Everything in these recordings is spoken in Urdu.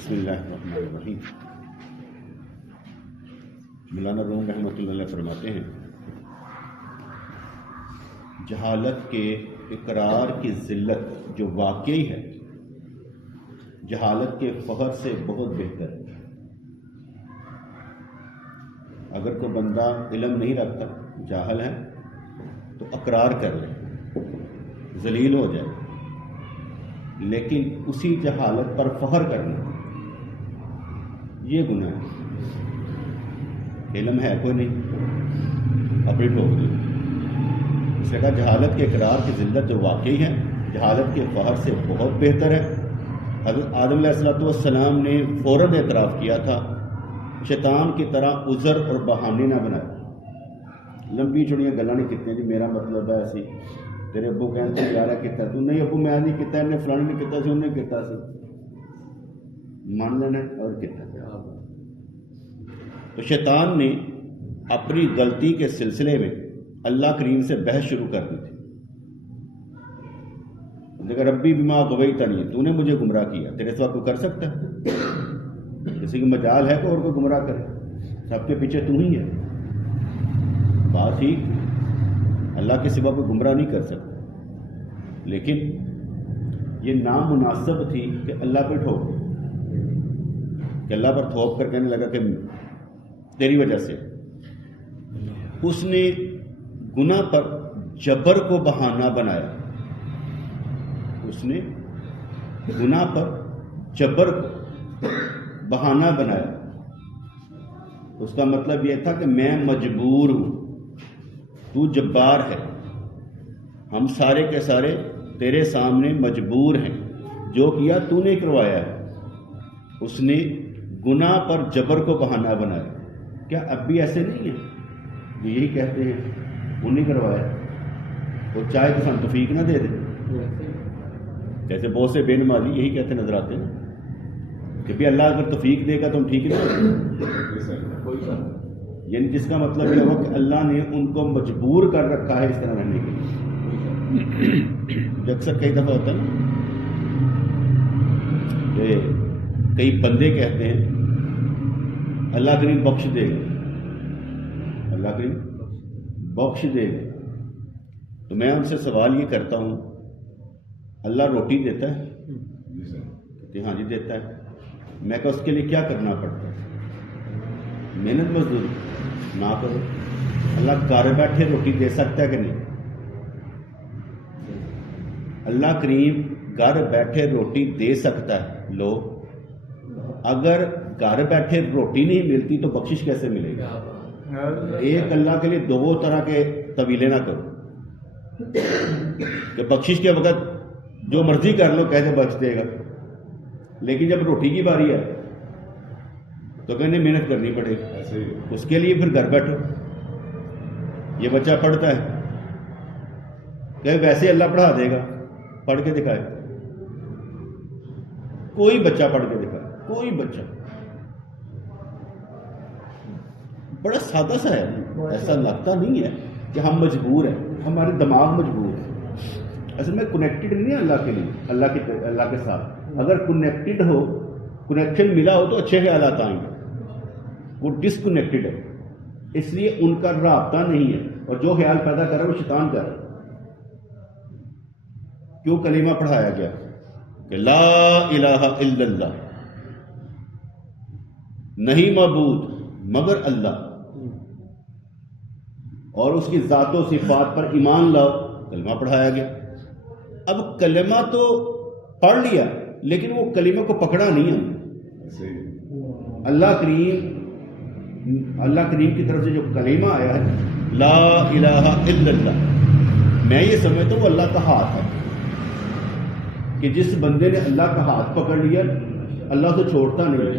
بسم اللہ الرحمن الرحیم۔ مولانا روم رحمۃ اللہ علیہ فرماتے ہیں جہالت کے اقرار کی ذلت جو واقعی ہے جہالت کے فخر سے بہت بہتر ہے۔ اگر کوئی بندہ علم نہیں رکھتا، جاہل ہے، تو اقرار کر لے، ذلیل ہو جائے، لیکن اسی جہالت پر فخر کرنا یہ گناہ ہے۔ علم ہے کوئی نہیں، اپنی ٹھوک دی۔ اس نے کہا جہالت کے اقرار کی ذلت جو واقعی ہے جہالت کے فخر سے بہت بہتر ہے۔ حضرت آدم علیہ السلام نے فوراً اعتراف کیا تھا، شیطان کی طرح عذر اور بہانے نہ بنائے۔ لمبی چوڑیاں گلاں نہیں کتنے جی میرا مطلب ہے ایسی تیرے ابو کہتے ہیں یارہ کتا تو نہیں ابو میں نہیں کتا، انہیں فلانی نے کتا سی انہیں کتا سی، مان لینا اور کتا۔ تو شیطان نے اپنی غلطی کے سلسلے میں اللہ کریم سے بحث شروع کر دی تھی۔ دیکھا ربی بما غویتنی، تو نے مجھے گمراہ کیا، تیرے سوا کوئی کر سکتا ہے؟ کسی کی مجال ہے کہ اور کوئی گمراہ کرے؟ سب کے پیچھے تو ہی ہے۔ بات ہی اللہ کے سوا کوئی گمراہ نہیں کر سکتا، لیکن یہ نامناسب تھی کہ اللہ پہ ٹھوک دے، کہ اللہ پر تھوپ کر کہنے لگا کہ تیری وجہ سے۔ اس نے گناہ پر جبر کو بہانہ بنایا، اس نے گناہ پر جبر کو بہانہ بنایا۔ اس کا مطلب یہ تھا کہ میں مجبور ہوں، تو جبار ہے، ہم سارے کے سارے تیرے سامنے مجبور ہیں، جو کیا تو نے کروایا ہے۔ اس نے گناہ پر جبر کو بہانہ بنایا۔ کیا اب بھی ایسے نہیں ہیں جو یہی کہتے ہیں انہوں نے کروایا، وہ چاہے تو ہم توفیق نہ دے دیں؟ جیسے بہت سے بے نمازی یہی کہتے نظر آتے ہیں کہ بھی اللہ اگر توفیق دے گا تو ہم ٹھیک نہیں، یعنی جس کا مطلب یہ ہو کہ اللہ نے ان کو مجبور کر رکھا ہے اس طرح رہنے کے لیے۔ جو اکثر کئی دفعہ ہوتا ہے نا کہ کئی بندے کہتے ہیں اللہ کریم بخش دے گا، اللہ کریم بخش دے گا، تو میں ان سے سوال یہ کرتا ہوں اللہ روٹی دیتا ہے؟ کہ ہاں جی دیتا ہے۔ میں کہ اس کے لیے کیا کرنا پڑتا ہے؟ محنت مزدوری نہ کرو۔ اللہ گھر بیٹھے روٹی دے سکتا ہے کہ نہیں؟ اللہ کریم گھر بیٹھے روٹی دے سکتا ہے۔ لو اگر گھر بیٹھے روٹی نہیں ملتی تو بخشش کیسے ملے گی؟ ایک اللہ کے لیے دو طرح کے طویلے نہ کرو کہ بخشش کے وقت جو مرضی کر لو کہتے بخش دے گا، لیکن جب روٹی کی باری ہے تو کہنے محنت کرنی پڑے گی، اس کے لیے پھر گھر بیٹھو۔ یہ بچہ پڑھتا ہے کہ ویسے اللہ پڑھا دے گا، پڑھ کے دکھائے، کوئی بچہ پڑھ کے دکھائے، کوئی بچہ، بڑا سادہ سا ہے، ایسا لگتا نہیں ہے کہ ہم مجبور ہیں، ہمارے دماغ مجبور ہے۔ اصل میں کنیکٹڈ نہیں ہے اللہ کے لیے، اللہ کے ساتھ اگر کنیکٹڈ ہو، کنیکشن ملا ہو تو اچھے خیالات آئیں گے۔ وہ ڈسکنیکٹڈ ہے، اس لیے ان کا رابطہ نہیں ہے، اور جو خیال پیدا کر رہا ہے وہ شیطان کر رہا ہے۔ کیوں کلمہ پڑھایا گیا کہ لا الہ الا اللہ، نہیں معبود مگر اللہ، اور اس کی ذات و صفات پر ایمان لاؤ، کلمہ پڑھایا گیا۔ اب کلمہ تو پڑھ لیا لیکن وہ کلمہ کو پکڑا نہیں ہے۔ اللہ کریم کی طرف سے جو کلمہ آیا ہے لا الہ الا اللہ، میں یہ سمجھتا ہوں اللہ کا ہاتھ ہے کہ جس بندے نے اللہ کا ہاتھ پکڑ لیا اللہ سے چھوڑتا نہیں۔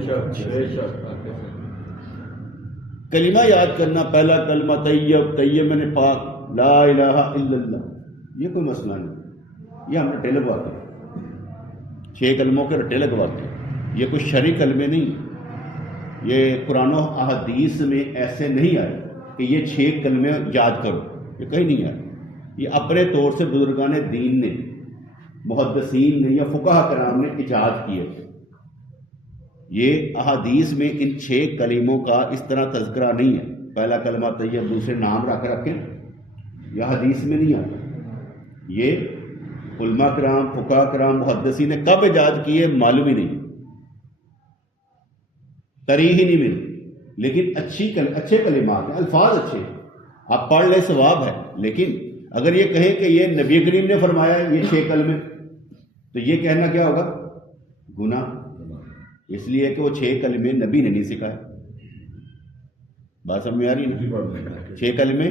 کلمہ یاد کرنا، پہلا کلمہ طیب میں نے پاک لا الہ الا اللہ، یہ کوئی مسئلہ نہیں، یہ ہم رٹے لگواتے ہیں، 6 کلموں کے رٹے لگواتے ہیں، یہ کوئی شرعی کلمے نہیں، یہ قرآن و احادیث میں ایسے نہیں آئے کہ یہ 6 کلمے یاد کرو، یہ کہیں نہیں آئے۔ یہ اپنے طور سے بزرگان دین نے، محدثین نے یا فقہا کرام نے ایجاد کیے، یہ احادیث میں ان 6 کلموں کا اس طرح تذکرہ نہیں ہے، پہلا کلمہ طیب، دوسرے نام رکھ کے، یہ حدیث میں نہیں آتا۔ یہ علماء کرام، فقہاء کرام، محدثین نے کب ایجاد کیے معلوم ہی نہیں، تاریخ ہی نہیں ملی، لیکن اچھے کلمات ہیں، الفاظ اچھے ہیں، آپ پڑھ لیں ثواب ہے۔ لیکن اگر یہ کہیں کہ یہ نبی کریم نے فرمایا ہے یہ 6 کلمے، تو یہ کہنا کیا ہوگا؟ گناہ، اس لیے کہ وہ 6 کلمے نبی نے نہیں سکھائے۔ بات سمجھ میں آ رہی ہے؟ 6 کلمے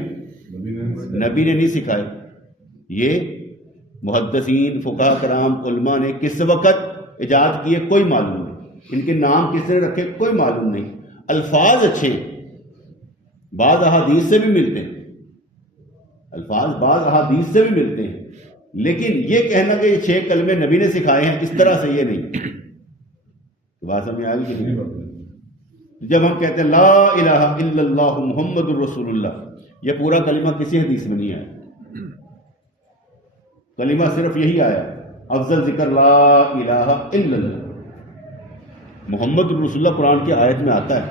نبی نے نہیں سکھائے، یہ محدثین، فقہاء کرام، علماء نے کس وقت ایجاد کیے کوئی معلوم نہیں، ان کے نام کس نے رکھے کوئی معلوم نہیں، الفاظ اچھے، بعض احادیث سے بھی ملتے ہیں، الفاظ بعض احادیث سے بھی ملتے ہیں، لیکن یہ کہنا کہ یہ 6 کلمے نبی نے سکھائے ہیں اس طرح سے یہ نہیں۔ بات سمجھ آئی کہ نہیں؟ جب ہم کہتے ہیں لا الہ الا اللہ محمد الرسول اللہ، یہ پورا کلمہ کسی حدیث میں نہیں آیا، کلمہ صرف یہی آیا، افضل ذکر لا الہ الا اللہ، محمد الرسول اللہ قرآن کی آیت میں آتا ہے،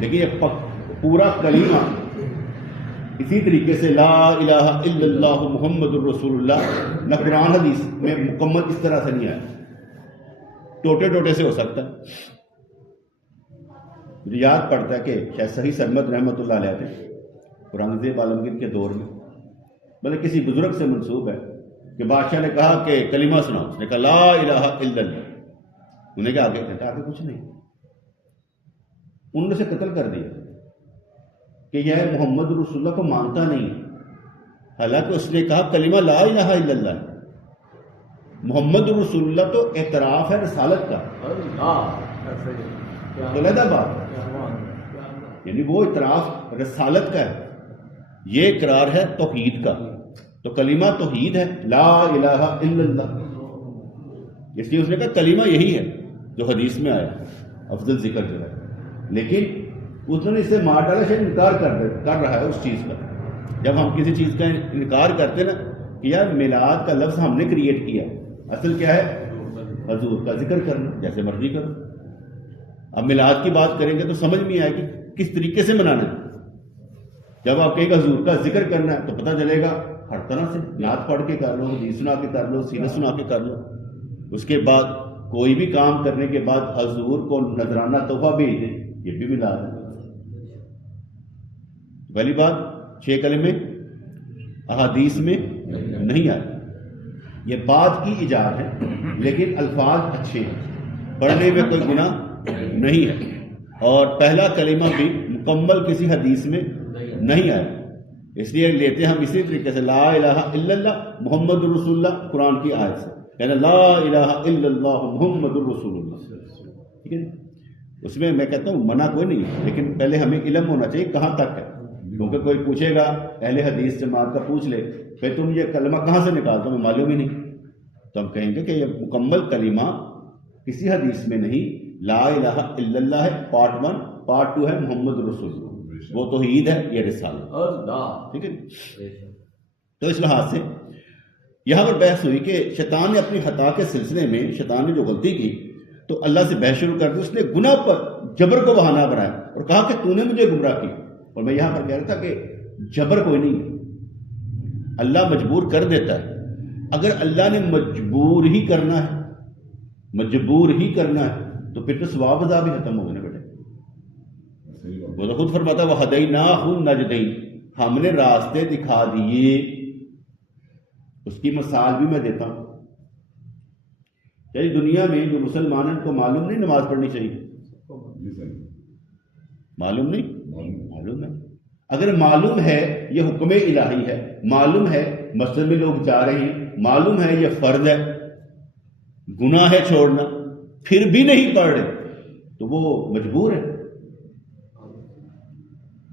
لیکن یہ پورا کلمہ اسی طریقے سے لا الہ الا اللہ محمد الرسول اللہ نہ قرآن حدیث میں مکمل اس طرح سے نہیں آیا، ٹوٹے ٹوٹے سے ہو سکتا ہے۔ مجھے یاد پڑتا ہے کہ شاید صحیح سرمد رحمۃ اللہ علیہ تھے اورنگزیب عالمگیر کے دور میں، بلکہ کسی بزرگ سے منسوب ہے کہ بادشاہ نے کہا کہ کلمہ سناؤ، اس نے کہا لا الہ الا اللہ، انہیں کہا آگے، کہتا آگے کچھ نہیں، انہوں نے اسے قتل کر دیا کہ یہ محمد رسول اللہ کو مانتا نہیں، حالانکہ اس نے کہا کلمہ لا الہ الا اللہ، محمد رسول اللہ تو اعتراف ہے رسالت کا، تو علیحدہ بات، یعنی وہ اعتراف رسالت کا ہے، یہ اقرار ہے توحید کا، تو کلمہ توحید ہے لا الہ الا اللہ، اس لیے اس نے کہا کلمہ یہی ہے جو حدیث میں آیا افضل ذکر جو ہے، لیکن اس نے اسے مار ڈالا، شاید انکار کر رہا ہے اس چیز کا۔ جب ہم کسی چیز کا انکار کرتے نا کہ یار میلاد کا لفظ ہم نے کریٹ کیا، اصل کیا ہے؟ حضور کا ذکر کرنا، جیسے مرضی کرو۔ اب میلاد کی بات کریں گے تو سمجھ میں آئے گی کس طریقے سے منانا ہے۔ جب آپ کہیں گے حضور کا ذکر کرنا ہے تو پتہ چلے گا ہر طرح سے، نعت پڑھ کے کر لو، حدیث سنا کے کر لو، سیرت سنا کے کر لو، اس کے بعد کوئی بھی کام کرنے کے بعد حضور کو نذرانہ تحفہ بھیج دیں، یہ بھی میلاد ہے۔ پہلی بات 6 کلمے احادیث میں نہیں آئے، یہ بات کی ایجاد ہے، لیکن الفاظ اچھے ہیں، پڑھنے میں کوئی گناہ نہیں ہے، اور پہلا کلمہ بھی مکمل کسی حدیث میں نہیں آیا، اس لیے لیتے ہم اسی طریقے سے لا الہ الا اللہ محمد الرسول اللہ قرآن کی آیت سے، یعنی لا الہ الا اللہ محمد الرسول اللہ، ٹھیک ہے۔ اس میں میں کہتا ہوں منع کوئی نہیں، لیکن پہلے ہمیں علم ہونا چاہیے کہاں تک ہے، کیونکہ کوئی پوچھے گا اہل حدیث جماعت کا پوچھ لے کہ تم یہ کلمہ کہاں سے نکالتے ہو، معلوم ہی نہیں، تو ہم کہیں گے کہ یہ مکمل کلمہ کسی حدیث میں نہیں، لا الہ الا اللہ ہے، پارٹ 1، پارٹ 2 ہے محمد رسول اللہ، وہ توحید ہے، یہ رسالت، ٹھیک ہے۔ تو اس لحاظ سے یہاں پر بحث ہوئی کہ شیطان نے اپنی خطا کے سلسلے میں، شیطان نے جو غلطی کی تو اللہ سے بحث شروع کر دی، اس نے گناہ پر جبر کو بہانہ بنایا اور کہا کہ تو نے مجھے گمراہ کی، اور میں یہاں پر کہہ رہا تھا کہ جبر کوئی نہیں ہے، اللہ مجبور کر دیتا ہے، اگر اللہ نے مجبور ہی کرنا ہے، مجبور ہی کرنا ہے تو پھر تو ثواب عذاب ہی ختم ہو گئے نا بیٹے، وہ تو خود فرماتا ہے وَهَدَيْنَاهُ النَّجْدَيْنِ، ہم نے راستے دکھا دیے، اس کی مثال بھی میں دیتا ہوں۔ یعنی دنیا میں جو مسلمانوں کو معلوم نہیں نماز پڑھنی چاہیے، معلوم نہیں، معلوم ہے، اگر معلوم ہے یہ حکم الہی ہے، معلوم ہے مسجد میں لوگ جا رہے ہیں، معلوم ہے یہ فرض ہے، گناہ ہے چھوڑنا، پھر بھی نہیں پڑھ رہے تو وہ مجبور ہے،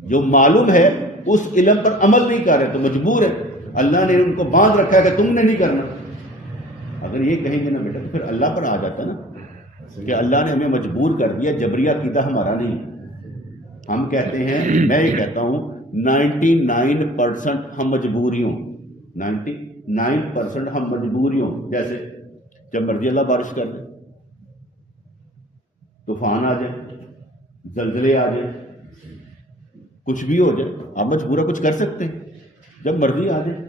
جو معلوم ہے اس علم پر عمل نہیں کر رہے تو مجبور ہے، اللہ نے ان کو باندھ رکھا ہے کہ تم نے نہیں کرنا۔ اگر یہ کہیں گے نا بیٹا تو پھر اللہ پر آ جاتا نا کہ اللہ نے ہمیں مجبور کر دیا، جبریہ عقیدہ ہمارا نہیں۔ ہم کہتے ہیں، میں یہ کہتا ہوں 99% ہم مجبوری ہوں، 99% ہم مجبوری ہوں، جیسے جب مرضی اللہ بارش کر دے طوفان آ جائے, زلزلے آ جائیں, کچھ بھی ہو جائے, آپ مجبور کچھ کر سکتے ہیں, جب مرضی آ جائے.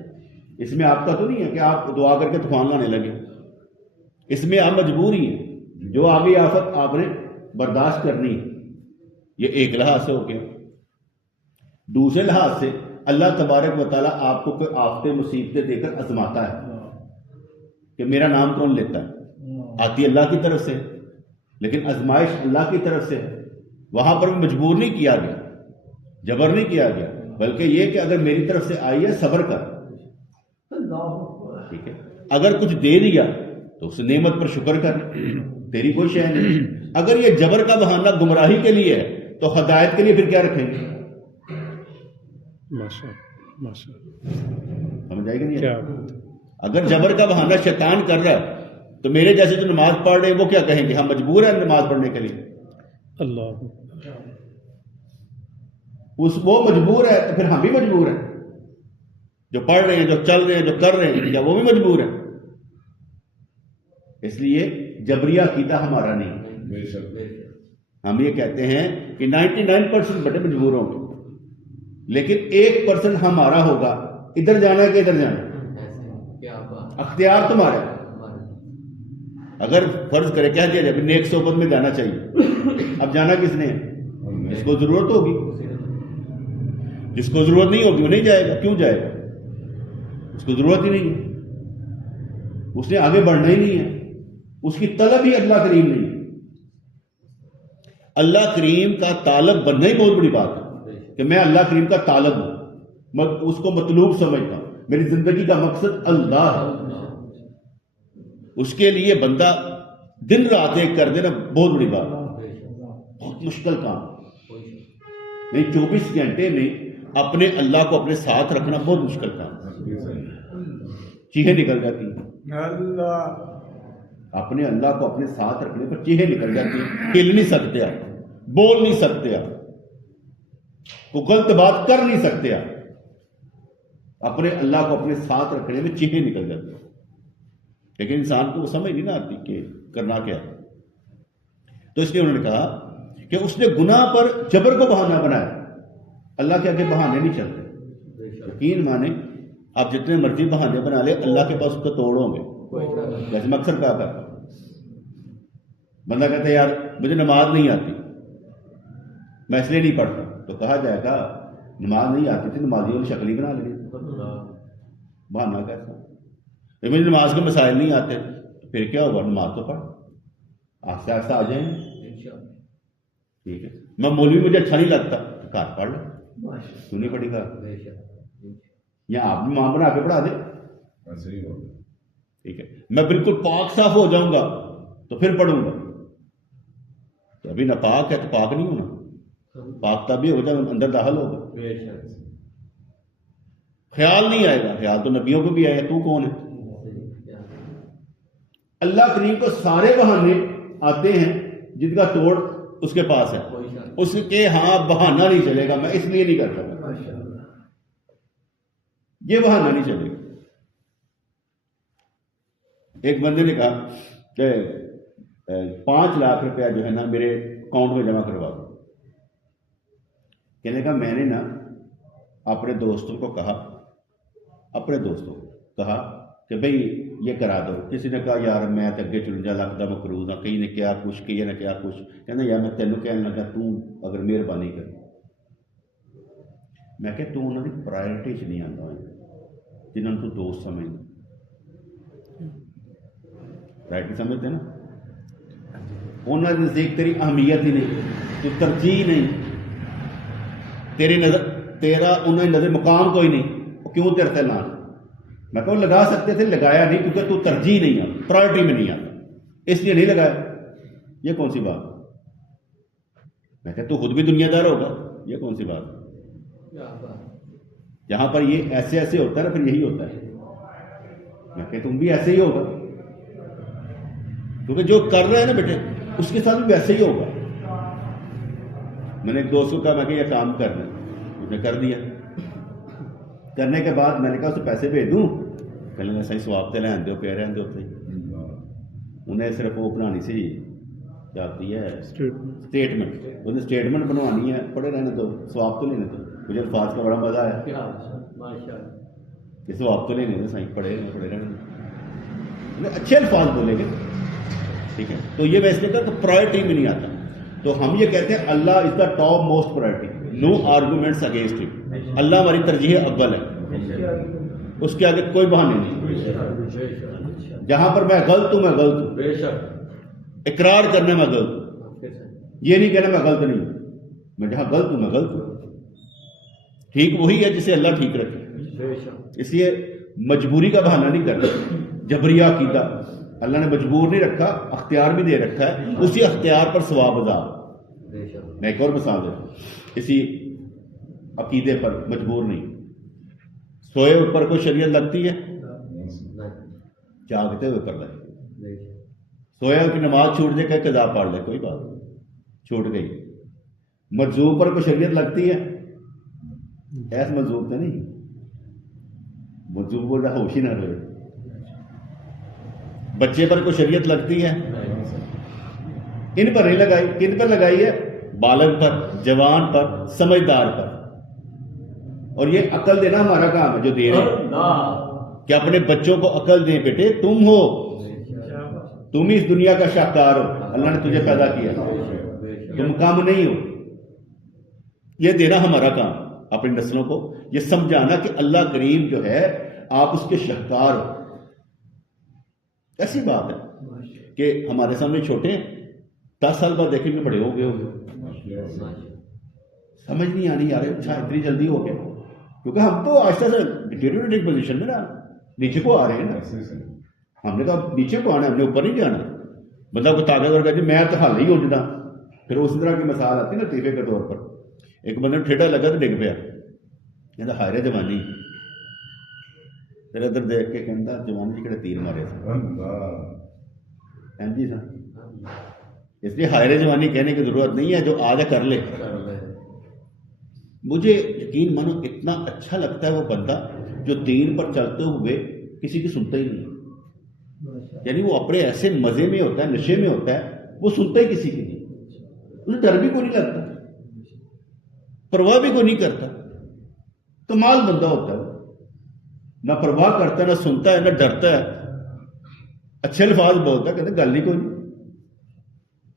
اس میں آپ کا تو نہیں ہے کہ آپ دعا کر کے طوفان لانے لگے, اس میں آپ مجبور ہی ہیں, جو آگے آفت آپ نے برداشت کرنی ہے. یہ ایک لحاظ سے ہو گیا. دوسرے لحاظ سے اللہ تبارک و تعالیٰ آپ کو کوئی آفتیں مصیبتیں دے کر آزماتا ہے کہ میرا نام کون لیتا ہے. آتی اللہ کی طرف سے, لیکن آزمائش اللہ کی طرف سے ہے. وہاں پر بھی مجبور نہیں کیا گیا, جبر نہیں کیا گیا, بلکہ یہ کہ اگر میری طرف سے آئی ہے صبر کر, ٹھیک ہے. اگر کچھ دے دیا تو اس نعمت پر شکر کر, تیری کوئی شے نہیں. اگر یہ جبر کا بہانہ گمراہی کے لیے ہے تو ہدایت کے لیے پھر کیا رکھیں گے؟ سمجھ آئے گی نہیں؟ اگر جبر کا بہانہ شیطان کر رہا ہے تو میرے جیسے جو نماز پڑھ رہے ہیں وہ کیا کہیں گے؟ ہم مجبور ہیں نماز پڑھنے کے لیے. اللہ وہ مجبور ہے تو پھر ہم بھی مجبور ہیں, جو پڑھ رہے ہیں, جو چل رہے ہیں, جو کر رہے ہیں, کیا وہ بھی مجبور ہیں؟ اس لیے جبریہ عقیدہ ہمارا نہیں. ہم یہ کہتے ہیں کہ 99% بڑے مجبور ہوں گے, لیکن 1% ہمارا ہوگا. ادھر جانا ہے کہ ادھر جانا ہے, اختیار تمہارا ہے. اگر فرض کرے کہہ دیا جائے نیک صحبت میں جانا چاہیے, اب جانا کس نے ہے؟ جس کو ضرورت ہوگی. جس کو ضرورت نہیں ہوگی وہ نہیں جائے گا. کیوں جائے گا؟ اس کو ضرورت ہی نہیں ہے, اس نے آگے بڑھنا ہی نہیں ہے, اس کی طلب ہی اللہ کریم نہیں ہے. اللہ کریم کا طالب بننا ہی بہت بڑی بات ہے کہ میں اللہ کریم کا طالب ہوں, میں اس کو مطلوب سمجھتا ہوں. میری زندگی کا مقصد اللہ ہے. اس کے لیے بندہ دن رات ایک کر دینا بہت بڑی بات ہے, بہت مشکل کام. نہیں, 24 گھنٹے میں اپنے اللہ کو اپنے ساتھ رکھنا بہت مشکل کام. چیخیں نکل جاتی ہیں. اپنے اللہ کو اپنے ساتھ رکھنے پر چیخیں نکل جاتی ہیں. ہل نہیں سکتے آپ, بول نہیں سکتے آپ, کوئی غلط بات کر نہیں سکتے آپ. اپنے اللہ کو اپنے ساتھ رکھنے میں چیخیں نکل جاتی ہیں. لیکن انسان کو وہ سمجھ نہیں نہ آتی کہ کرنا کیا. تو اس لیے انہوں نے کہا کہ اس نے گناہ پر جبر کو بہانہ بنایا. اللہ کے آگے بہانے نہیں چلتے. یقین مانے آپ جتنے مرضی بہانے بنا لے, اللہ کے پاس اس کو توڑ ہوں گے. جیسے میں اکثر کہا کرتا ہوں, بندہ کہتا ہے یار مجھے نماز نہیں آتی, میں اس لیے نہیں پڑھتا. تو کہا جائے گا نماز نہیں آتی تھی, نمازیوں نے شکل ہی بنا لی. بہانا کیسا؟ مجھے نماز کے مسائل نہیں آتے, پھر کیا ہوگا؟ نماز تو پڑھ, آہستہ آہستہ آ جائیں. ٹھیک ہے, میں مولوی مجھے اچھا نہیں لگتا, گھر پڑھ لیں. کیوں نہیں پڑھی گھر؟ یا آپ بھی ماں بنا کے پڑھا دیں. ٹھیک ہے, میں بالکل پاک صاف ہو جاؤں گا تو پھر پڑھوں گا. تو ابھی ناپاک ہے تو پاک نہیں ہونا. پاک تبھی ہو جائے اندر داخل ہوگا. خیال نہیں آئے گا. خیال تو نبیوں کو بھی آئے گا, تو کون ہے؟ اللہ کریم کو سارے بہانے آتے ہیں جن کا توڑ اس کے پاس ہے. اس کے ہاں بہانہ نہیں چلے گا, میں اس لیے نہیں کرتا, یہ بہانہ نہیں چلے گا. ایک بندے نے کہا کہ 5 لاکھ روپیہ جو ہے نا میرے اکاؤنٹ میں جمع کروا دو. کہنے کا میں نے نا اپنے دوستوں کو کہا کہ بھئی یہ کرا دو. کسی نے کہا یار میں تو اگے چل جا لگتا مقروض ہاں, کئی نے کیا کچھ, کئی نے کیا کچھ. کہنا یار میں تینوں کہنے لگا تو اگر مہربانی کر. میں کہ تو انہوں نے پرائرٹی چ نہیں آتا جنہوں نے تو دوست سمجھنا. پرائرٹی سمجھتے نا, انہوں نے نزدیک تیری اہمیت ہی نہیں, تو ترجیح نہیں, تیری نظر تیرا انہوں نے نظر مقام کوئی نہیں, کیوں تیرے سے نہ. میں کہوں لگا سکتے تھے, لگایا نہیں کیونکہ تو ترجیح نہیں آتا, پرائرٹی میں نہیں آتا, اس لیے نہیں لگایا. یہ کون سی بات؟ میں کہ تو خود بھی دنیا دار ہوگا, یہ کون سی بات؟ جہاں پر یہ ایسے ایسے ہوتا ہے نا پھر یہی ہوتا ہے. میں کہ تم بھی ایسے ہی ہوگا, کیونکہ جو کر رہے ہیں نا بیٹے اس کے ساتھ بھی ویسے ہی ہوگا. میں نے ایک دوست کو کہا میں کہ یہ کام کرنا, اس نے کر دیا. کرنے کے بعد میں نے کہا اسے پیسے بھیج دوں, کہنے صحیح سواب تے لین دو پہ رہن دو. انہیں صرف وہ بنانی سی کیا ہوتی ہے اسٹیٹمنٹ. انہیں اسٹیٹمنٹ بنوانی ہے, پڑھے رہنے تو ثواب تو لینے تو. مجھے الفاظ کا بڑا مزہ آیا کہ ثواب تو لینے صحیح, پڑھے رہنے اچھے الفاظ بولیں گے, ٹھیک ہے. تو یہ ویسے کہ پرائرٹی میں نہیں آتا. تو ہم یہ کہتے ہیں اللہ is the top most priority, no arguments against ہم. اللہ ہماری ترجیح اول ہے, اس کے آگے کوئی بہانے نہیں. جہاں پر میں غلط ہوں میں غلط ہوں, اقرار کرنا میں غلط ہوں, یہ نہیں کہنا میں غلط نہیں ہوں. میں جہاں غلط ہوں میں غلط ہوں. ٹھیک وہی ہے جسے اللہ ٹھیک رکھے. اس لیے مجبوری کا بہانہ نہیں کرنا. جبریہ عقیدہ اللہ نے مجبور نہیں رکھا, اختیار بھی دے رکھا ہے, اسی اختیار پر ثواب عذاب. میں ایک اور مثال دوں, اسی عقیدے پر مجبور نہیں. سوئے اوپر کوئی شریعت لگتی ہے, جاگتے ہوئے کر لے. سویا کی نماز چھوٹ جائے کہ قضا پڑھ لے, کوئی بات چھوٹ گئی. مجذوب پر کوئی شریعت لگتی ہے, ایسا مجذوب تو نہیں, مجذوب بول رہا ہوش ہی نہ رہے. بچے پر کوئی شریعت لگتی ہے, ان پر نہیں لگائی. کن پر لگائی ہے؟ بالغ پر, جوان پر, سمجھدار پر. اور یہ عقل دینا ہمارا کام ہے جو دے رہے ہیں, کہ اپنے بچوں کو عقل دیں. بیٹے تم ہو, تم ہی اس دنیا کا شاہکار ہو, اللہ نے تجھے پیدا کیا, تم کم نہیں ہو. یہ دینا ہمارا کام اپنی نسلوں کو, یہ سمجھانا کہ اللہ کریم جو ہے آپ اس کے شاہکار ہو. ایسی بات ہے کہ ہمارے سامنے چھوٹے ہیں, 10 سال بعد دیکھیں گے بڑے ہو گئے, سمجھ نہیں آنی یار اچھا اتنی جلدی ہو گیا. کیونکہ ہم تو آہستہ سے ڈیٹیریٹنگ پوزیشن میں نا نیچے کو آ رہے ہیں نا. ہم نے کہا نیچے کو آنا ہے, ہم نے اوپر نہیں جانا. بندہ کو طاقتور کہتے میں تو حال ہی ہو جاتا. پھر اس طرح کی مثال آتی ہے نا لطیفے کے طور پر. ایک بندے نے ٹھیڈا لگا تو ڈگ پیا, کہتا ہائے جوانی. پھر ادھر دیکھ کے کہتا جوانی کہڑے تیر مارے جی سا. اس لیے ہائے جوانی کہنے کی ضرورت نہیں ہے, جو آج کر لے. مجھے یقین مانو اتنا اچھا لگتا ہے وہ بندہ جو دین پر چلتے ہوئے کسی کی سنتا ہی نہیں. یعنی وہ اپنے ایسے مزے میں ہوتا ہے, نشے میں ہوتا ہے, وہ سنتا ہی کسی کی نہیں. اسے ڈر بھی کوئی نہیں لگتا, پرواہ بھی کوئی نہیں کرتا. کمال بندہ ہوتا ہے, نہ پرواہ کرتا ہے, نہ سنتا ہے, نہ ڈرتا ہے. اچھے الفاظ بولتا ہے, کہتے گل ہی کوئی نہیں.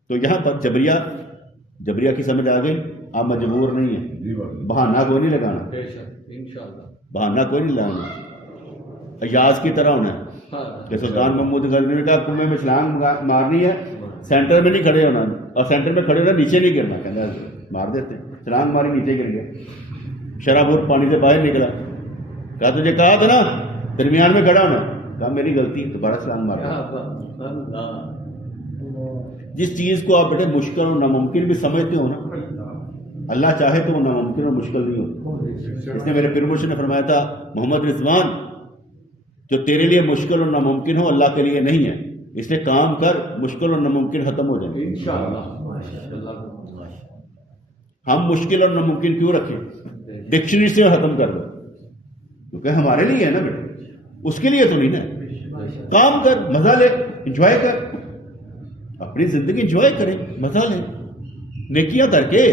تو یہاں پر جبریہ کی سمجھ آ گئی. آپ مجبور نہیں ہیں, بہانہ کوئی نہیں لگانا, بہانہ کوئی نہیں لگانا. ایاز کی طرح ہونا ہے کہ سلطان محمود غزنوی نے کہا کنویں میں چھلانگ مارنی ہے, سینٹر میں نہیں کھڑے ہونا, اور سینٹر میں کھڑے ہونا نیچے نہیں گرنا. کہنا مار دیتے, چھلانگ ماری نیچے گر گیا. شرابور پانی سے باہر نکلا, کہا تجھے کہا تھا نا درمیان میں کھڑا ہونا, کہا میری غلطی, دوبارہ چھلانگ مارا. جس چیز کو آپ بیٹے مشکل اور ناممکن بھی سمجھتے ہو نا, اللہ چاہے تو وہ ناممکن اور مشکل نہیں ہوتا. اس نے میرے پیر مرشد نے فرمایا تھا, محمد رضوان جو تیرے لیے مشکل اور ناممکن ہو اللہ کے لیے نہیں ہے, اس لیے کام کر, مشکل اور ناممکن ختم ہو جائیں. ہم مشکل اور ناممکن کیوں رکھیں, ڈکشنری سے ختم کر دو, کیونکہ ہمارے لیے ہے نا بیٹے, اس کے لیے تو نہیں نا. کام کر, مزہ لے, انجوائے کر, اپنی زندگی انجوائے کریں, مزہ لیں, نیکیاں کر کے,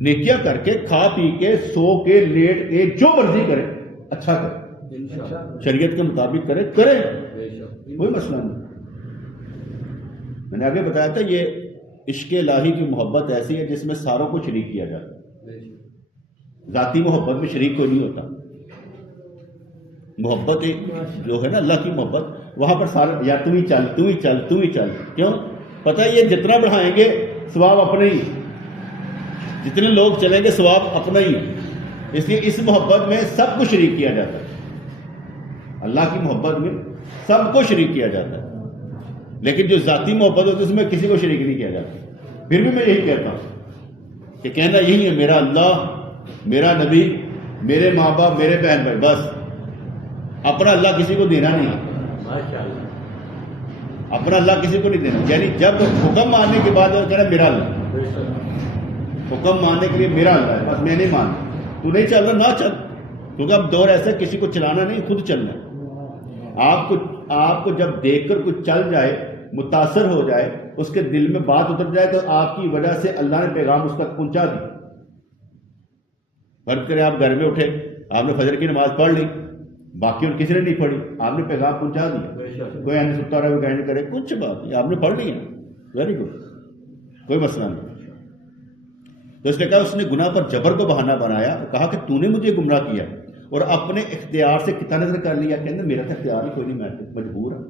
نیکیاں کر کے, کھا پی کے, سو کے, لیٹ کے, جو مرضی کرے, اچھا کرے, شریعت کے مطابق کرے, کوئی مسئلہ نہیں. میں نے آگے بتایا تھا یہ عشق الہی کی محبت ایسی ہے جس میں ساروں کو شریک کیا جاتا ہے. ذاتی محبت میں شریک کوئی نہیں ہوتا. محبت جو ہے نا اللہ کی محبت, وہاں پر سارے یا تو ہی چل, تو ہی چل, تو ہی چل. کیوں؟ پتہ ہے یہ جتنا بڑھائیں گے ثواب اپنے ہی, جتنے لوگ چلیں گے ثواب اپنا ہی. اس لیے اس محبت میں سب کو شریک کیا جاتا ہے. اللہ کی محبت میں سب کو شریک کیا جاتا ہے, لیکن جو ذاتی محبت ہوتی ہے اس میں کسی کو شریک نہیں کیا جاتا. پھر بھی میں یہی کہتا ہوں کہ کہنا یہی ہے, میرا اللہ, میرا نبی, میرے ماں باپ, میرے بہن بھائی, بس. اپنا اللہ کسی کو دینا نہیں, اپنا اللہ کسی کو نہیں دینا. یعنی جب حکم ماننے کے بعد کہنا میرا اللہ, حکم ماننے کے لیے میرا اللہ ہے, بس میں نہیں مانتا. تو نہیں چل رہا نہ چل, کیونکہ اب دور ایسا کسی کو چلانا نہیں, خود چلنا ہے. آپ کو جب دیکھ کر کچھ چل جائے, متاثر ہو جائے, اس کے دل میں بات اتر جائے تو آپ کی وجہ سے اللہ نے پیغام اس تک پہنچا دی. فرض کریں آپ گھر میں اٹھے, آپ نے فجر کی نماز پڑھ لی, باقی اور کسی نے نہیں پڑھی, آپ نے پیغام پہنچا دیا. کوئی آنے ستا رہا گائن کرے, کچھ بات نہیں, آپ نے پڑھ لی ہے, ویری گڈ, کوئی مسئلہ نہیں. تو اس نے کہا, اس نے گناہ پر جبر کو بہانہ بنایا اور کہا کہ تو نے مجھے گمراہ کیا اور اپنے اختیار سے کتا نظر کر لیا. کہ میرا تو اختیار ہی کوئی نہیں, میں مجبور ہوں,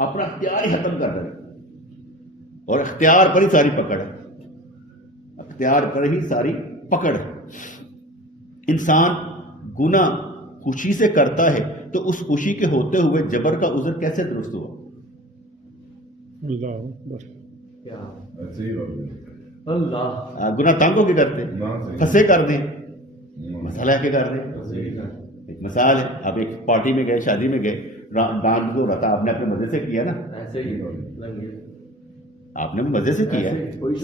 اپنا اختیار ہی ختم کر رہے, اور اختیار پر ہی ساری پکڑ ہے, اختیار پر ہی ساری پکڑ ہے. انسان گناہ خوشی سے کرتا ہے تو اس خوشی کے ہوتے ہوئے جبر کا عذر کیسے درست ہوا؟ گناہ تنگ ہو کے کرتے, پھنسے کر دیں, مسئلہ کے کر دیں. ایک مثال ہے, آپ ایک پارٹی میں گئے, شادی میں گئے, ڈانس ہو رہا تھا, آپ نے اپنے مزے سے کیا نا, آپ نے مزے سے کیا,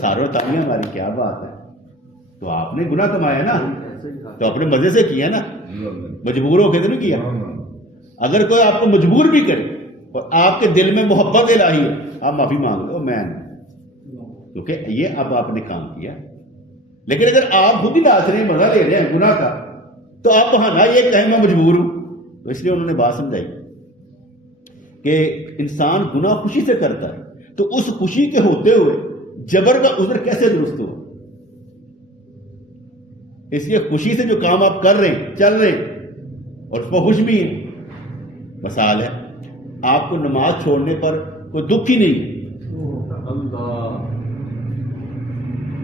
ساروں تالیاں ہماری, کیا بات ہے, تو آپ نے گناہ کمایا نا, تو اپنے مزے سے کیا نا, مجبور ہو کے تو نہیں کیا. اگر کوئی آپ کو مجبور بھی کرے اور آپ کے دل میں محبت الہی ہے, آپ معافی مانگ لو, میں کیونکہ یہ اب آپ نے کام کیا. لیکن اگر آپ خود ہی ناچ رہے ہیں, مزہ لے رہے ہیں گناہ کا, تو آپ بہانا یہ کہیں میں مجبور ہوں. تو اس لیے انہوں نے بات سمجھائی کہ انسان گناہ خوشی سے کرتا ہے تو اس خوشی کے ہوتے ہوئے جبر کا عذر کیسے درست ہو. اس لیے خوشی سے جو کام آپ کر رہے ہیں, چل رہے ہیں, اور اس پر خوش بھی ہیں. مثال ہے, آپ کو نماز چھوڑنے پر کوئی دکھ ہی نہیں ہے,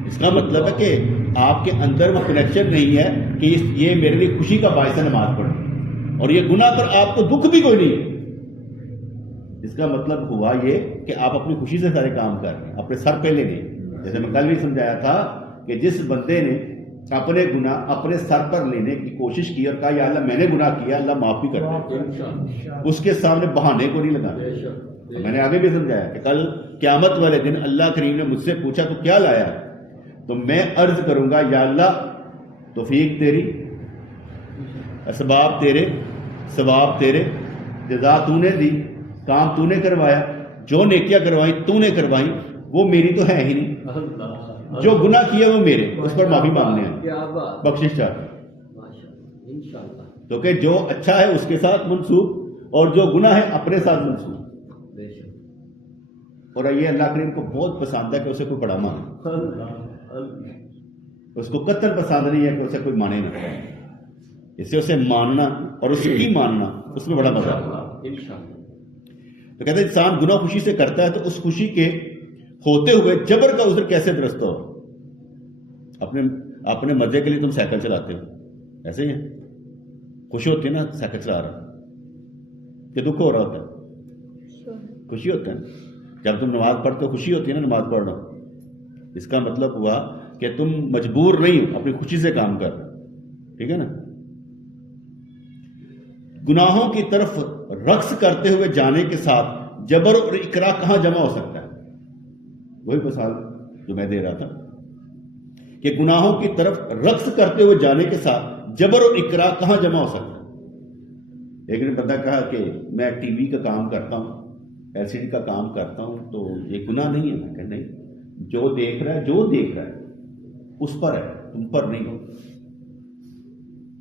اس کا مطلب ہے کہ آپ کے اندر وہ کنیکشن نہیں ہے کہ یہ میرے لیے خوشی کا باعث ہے نماز پڑھنا, اور یہ گناہ پر آپ کو دکھ بھی کوئی نہیں ہے. اس کا مطلب ہوا یہ کہ آپ اپنی خوشی سے سارے کام کر رہے ہیں, اپنے سر پہ لے گئے. جیسے میں کل بھی سمجھایا تھا کہ جس بندے نے اپنے گناہ اپنے سر پر لینے کی کوشش کی اور کہا یا اللہ میں نے گناہ کیا, اللہ معاف بھی کر دے, اس کے سامنے بہانے کو نہیں لگانا. میں نے آگے بھی سمجھایا کہ کل قیامت والے دن اللہ کریم نے مجھ سے پوچھا تو کیا لایا, تو میں عرض کروں گا یا اللہ توفیق تیری, اسباب تیرے, ثواب تیرے, جزا تو نے دی, کام تو نے کروایا, جو نیکیاں کروائی تو نے کروائی, وہ میری تو ہے ہی نہیں. جو گناہ کیا وہ میرے, اس پر معافی مانگنے ہیں, بخشش چاہتے ہیں. تو کہ جو اچھا ہے اس کے ساتھ منسوب, اور جو گناہ ہے اپنے ساتھ منسوب. اور یہ اللہ کریم کو بہت پسند ہے کہ اسے کوئی بڑا مانے, اس کو قطر پسند نہیں ہے کہ اسے کوئی مانے نہ. اس سے اسے ماننا اور اس کی ماننا, اس میں بڑا مزہ ہے. تو کہتے ہیں انسان گناہ خوشی سے کرتا ہے تو اس خوشی کے ہوتے ہوئے جبر کا عذر کیسے درست ہو. اپنے مزے کے لیے تم سائیکل چلاتے ہو, ایسے ہی ہے, خوشی ہوتی ہے نا سائیکل چلا رہا, کہ دکھ ہو رہا ہوتا ہے, خوشی ہوتا ہے. جب تم نماز پڑھتے ہو خوشی ہوتی ہے نا نماز پڑھنا, اس کا مطلب ہوا کہ تم مجبور نہیں ہو, اپنی خوشی سے کام کر. ٹھیک ہے نا. گناہوں کی طرف رقص کرتے ہوئے جانے کے ساتھ جبر اور اکراہ کہاں جمع ہو سکتا ہے؟ وہی مثال جو میں دے رہا تھا کہ گناہوں کی طرف رقص کرتے ہوئے جانے کے ساتھ جبر اور اکراہ کہاں جمع ہو سکتا ہے؟ ایک نے بندہ کہا کہ میں ٹی وی کا کام کرتا ہوں, ایل سی ڈی کا کام کرتا ہوں, تو یہ گناہ نہیں ہے. میں کہ نہیں, جو دیکھ رہا ہے اس پر ہے, تم پر نہیں ہو.